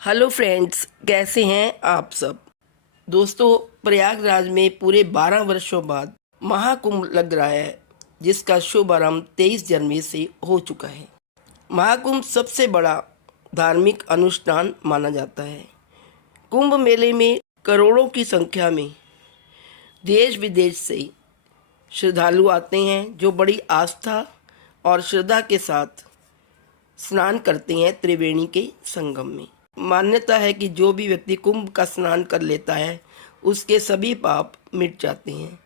Hello friends, कैसे हैं आप सब। दोस्तों, प्रयागराज में पूरे 12 वर्षों बाद महाकुंभ लग रहा है, जिसका शुभारंभ 23 जनवरी से हो चुका है। महाकुंभ सबसे बड़ा धार्मिक अनुष्ठान माना जाता है। कुंभ मेले में करोड़ों की संख्या में देश विदेश से श्रद्धालु आते हैं, जो बड़ी आस्था और श्रद्धा के साथ स्नान करते हैं त्रिवेणी के संगम में। मान्यता है कि जो भी व्यक्ति कुंभ का स्नान कर लेता है, उसके सभी पाप मिट जाते हैं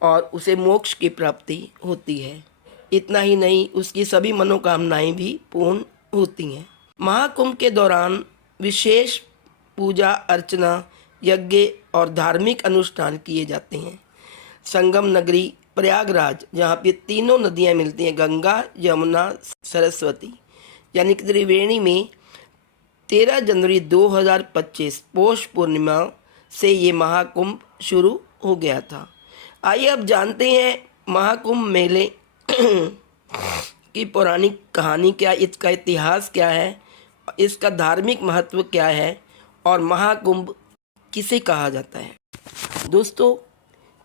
और उसे मोक्ष की प्राप्ति होती है। इतना ही नहीं, उसकी सभी मनोकामनाएं भी पूर्ण होती हैं। महाकुंभ के दौरान विशेष पूजा अर्चना, यज्ञ और धार्मिक अनुष्ठान किए जाते हैं। संगम नगरी प्रयागराज, जहाँ पे तीनों नदियाँ मिलती हैं, गंगा, यमुना, सरस्वती, यानी कि त्रिवेणी में 13 जनवरी 2025 पौष पूर्णिमा से ये महाकुंभ शुरू हो गया था। आइए अब जानते हैं महाकुंभ मेले की पौराणिक कहानी क्या, इसका इतिहास क्या है, इसका धार्मिक महत्व क्या है और महाकुंभ किसे कहा जाता है। दोस्तों,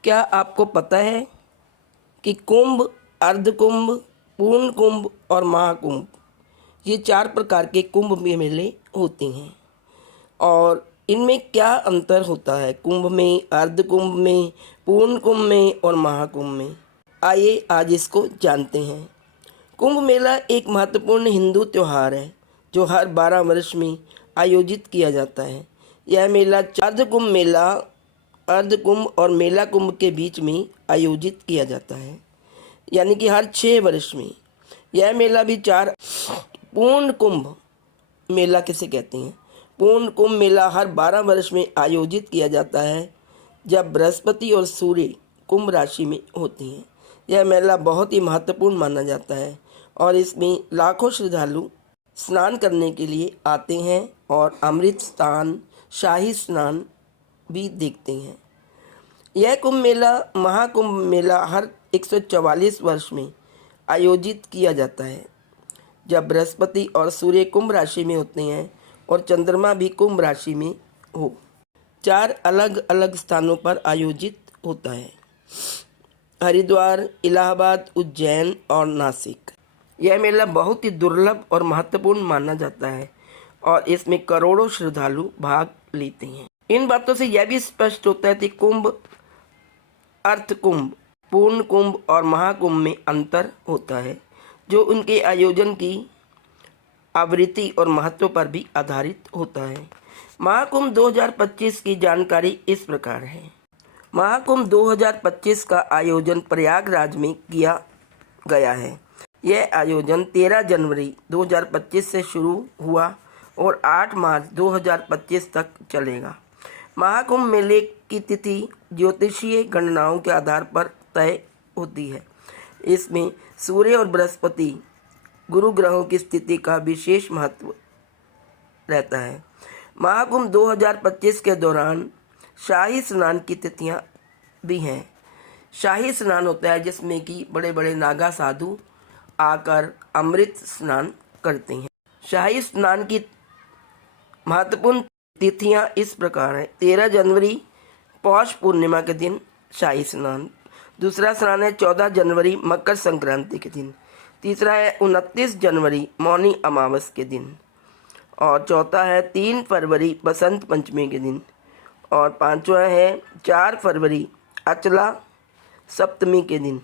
क्या आपको पता है कि कुंभ, अर्धकुंभ, पूर्ण कुंभ और महाकुंभ, ये 4 प्रकार के कुंभ मेले होते हैं और इनमें क्या अंतर होता है कुंभ में, अर्धकुंभ में, पूर्ण कुंभ में और महाकुंभ में। आइए आज इसको जानते हैं। कुंभ मेला एक महत्वपूर्ण हिंदू त्यौहार है जो हर 12 वर्ष में आयोजित किया जाता है। यह मेला अर्धकुंभ और मेला कुंभ के बीच में आयोजित किया जाता है, यानी कि हर 6 वर्ष में। यह मेला भी 4 पूर्ण कुंभ मेला किसे कहते हैं। पूर्ण कुंभ मेला हर 12 वर्ष में आयोजित किया जाता है, जब बृहस्पति और सूर्य कुंभ राशि में होते हैं। यह मेला बहुत ही महत्वपूर्ण माना जाता है और इसमें लाखों श्रद्धालु स्नान करने के लिए आते हैं और अमृत स्नान, शाही स्नान भी देखते हैं। यह कुंभ मेला, महाकुंभ मेला हर 144 वर्ष में आयोजित किया जाता है, जब बृहस्पति और सूर्य कुंभ राशि में होते हैं और चंद्रमा भी कुंभ राशि में हो। 4 अलग अलग स्थानों पर आयोजित होता है: हरिद्वार, इलाहाबाद, उज्जैन और नासिक। यह मेला बहुत ही दुर्लभ और महत्वपूर्ण माना जाता है और इसमें करोड़ों श्रद्धालु भाग लेते हैं। इन बातों से यह भी स्पष्ट होता है कि कुंभ, अर्धकुंभ, पूर्ण कुंभ और महाकुंभ में अंतर होता है, जो उनके आयोजन की आवृत्ति और महत्व पर भी आधारित होता है। महाकुंभ 2025 की जानकारी इस प्रकार है। महाकुंभ 2025 का आयोजन प्रयागराज में किया गया है। यह आयोजन 13 जनवरी 2025 से शुरू हुआ और 8 मार्च 2025 तक चलेगा। महाकुंभ मेले की तिथि ज्योतिषीय गणनाओं के आधार पर तय होती है। इसमें सूर्य और बृहस्पति, गुरु ग्रहों की स्थिति का विशेष महत्व रहता है। महाकुंभ 2025 के दौरान शाही स्नान की तिथियां भी हैं। शाही स्नान होता है जिसमें कि बड़े बड़े नागा साधु आकर अमृत स्नान करते हैं। शाही स्नान की महत्वपूर्ण तिथियां इस प्रकार हैं: 13 जनवरी पौष पूर्णिमा के दिन शाही स्नान। दूसरा स्नान है 14 जनवरी मकर संक्रांति के दिन। तीसरा है 29 जनवरी मौनी अमावस के दिन। और चौथा है 3 फरवरी बसंत पंचमी के दिन। और पांचवा है 4 फरवरी अचला सप्तमी के दिन।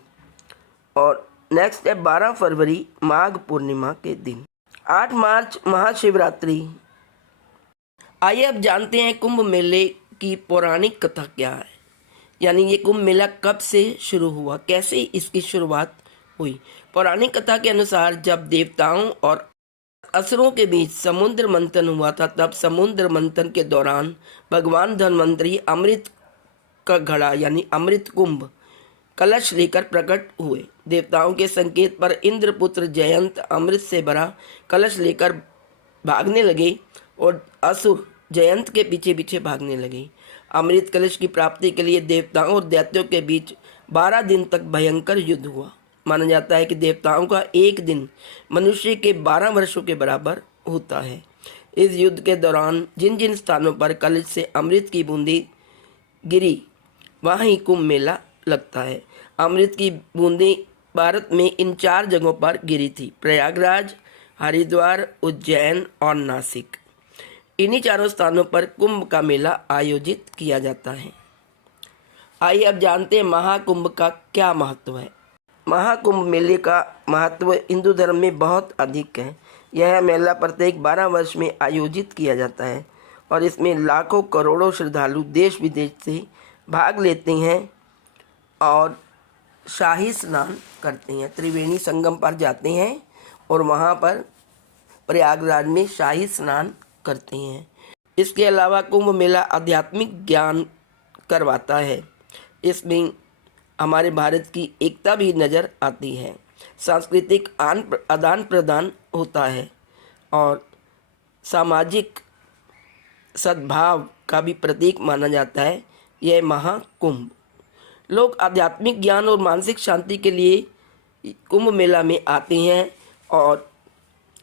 और नेक्स्ट है 12 फरवरी माघ पूर्णिमा के दिन। 8 मार्च महाशिवरात्रि। आइए अब जानते हैं कुंभ मेले की पौराणिक कथा क्या है, यानी ये कुंभ मेला कब से शुरू हुआ, कैसे इसकी शुरुआत हुई। पौराणिक कथा के अनुसार जब देवताओं और असुरों के बीच समुद्र मंथन हुआ था, तब समुद्र मंथन के दौरान भगवान धन्वंतरी अमृत का घड़ा यानी अमृत कुंभ कलश लेकर प्रकट हुए। देवताओं के संकेत पर इंद्रपुत्र जयंत अमृत से भरा कलश लेकर भागने लगे और असुर जयंत के पीछे पीछे भागने लगे। अमृत कलश की प्राप्ति के लिए देवताओं और दैत्यों के बीच 12 दिन तक भयंकर युद्ध हुआ। माना जाता है कि देवताओं का एक दिन मनुष्य के 12 वर्षों के बराबर होता है। इस युद्ध के दौरान जिन जिन स्थानों पर कलश से अमृत की बूंदी गिरी वहाँ ही कुंभ मेला लगता है। अमृत की बूंदें भारत में इन 4 जगहों पर गिरी थी: प्रयागराज, हरिद्वार, उज्जैन और नासिक। इन्हीं चारों स्थानों पर कुंभ का मेला आयोजित किया जाता है। आइए अब जानते हैं महाकुंभ का क्या महत्व है। महाकुंभ मेले का महत्व हिंदू धर्म में बहुत अधिक है। यह मेला प्रत्येक 12 वर्ष में आयोजित किया जाता है और इसमें लाखों करोड़ों श्रद्धालु देश विदेश से भाग लेते हैं और शाही स्नान करते हैं। त्रिवेणी संगम पर जाते हैं और वहाँ पर प्रयागराज में शाही स्नान करते हैं। इसके अलावा कुंभ मेला आध्यात्मिक ज्ञान करवाता है। इसमें हमारे भारत की एकता भी नज़र आती है। सांस्कृतिक आदान प्रदान होता है और सामाजिक सद्भाव का भी प्रतीक माना जाता है यह महाकुंभ। लोग आध्यात्मिक ज्ञान और मानसिक शांति के लिए कुंभ मेला में आते हैं और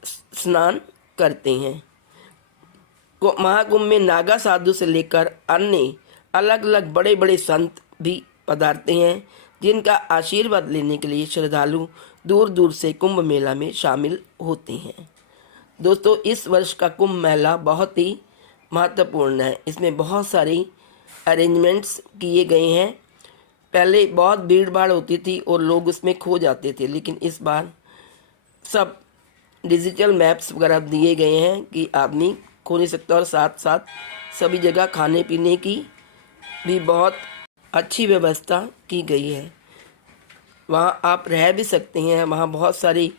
स्नान करते हैं। महाकुंभ में नागा साधु से लेकर अन्य अलग अलग बड़े बड़े संत भी पधारते हैं, जिनका आशीर्वाद लेने के लिए श्रद्धालु दूर दूर से कुंभ मेला में शामिल होते हैं। दोस्तों, इस वर्ष का कुंभ मेला बहुत ही महत्वपूर्ण है। इसमें बहुत सारी अरेंजमेंट्स किए गए हैं। पहले बहुत भीड़ भाड़ होती थी और लोग उसमें खो जाते थे, लेकिन इस बार सब डिजिटल मैप्स वगैरह दिए गए हैं कि आदमी खो नहीं सकता और साथ साथ सभी जगह खाने पीने की भी बहुत अच्छी व्यवस्था की गई है। वहाँ आप रह भी सकते हैं। वहाँ बहुत सारी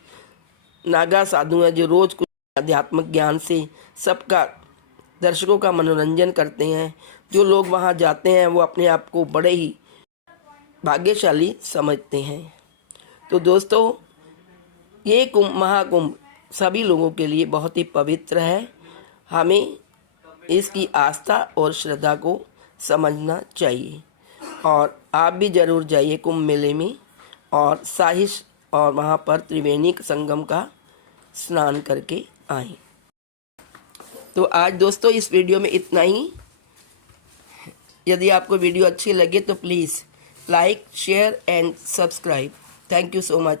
नागा साधु हैं जो रोज़ कुछ आध्यात्मिक ज्ञान से सबका दर्शकों का मनोरंजन करते हैं। जो लोग वहाँ जाते हैं वो अपने आप को बड़े ही भाग्यशाली समझते हैं। तो दोस्तों, ये महाकुंभ सभी लोगों के लिए बहुत ही पवित्र है। हमें इसकी आस्था और श्रद्धा को समझना चाहिए और आप भी ज़रूर जाइए कुंभ मेले में और साहिश और वहाँ पर त्रिवेणी संगम का स्नान करके आएं। तो आज दोस्तों इस वीडियो में इतना ही। यदि आपको वीडियो अच्छी लगे तो please like, share and subscribe. Thank you so much.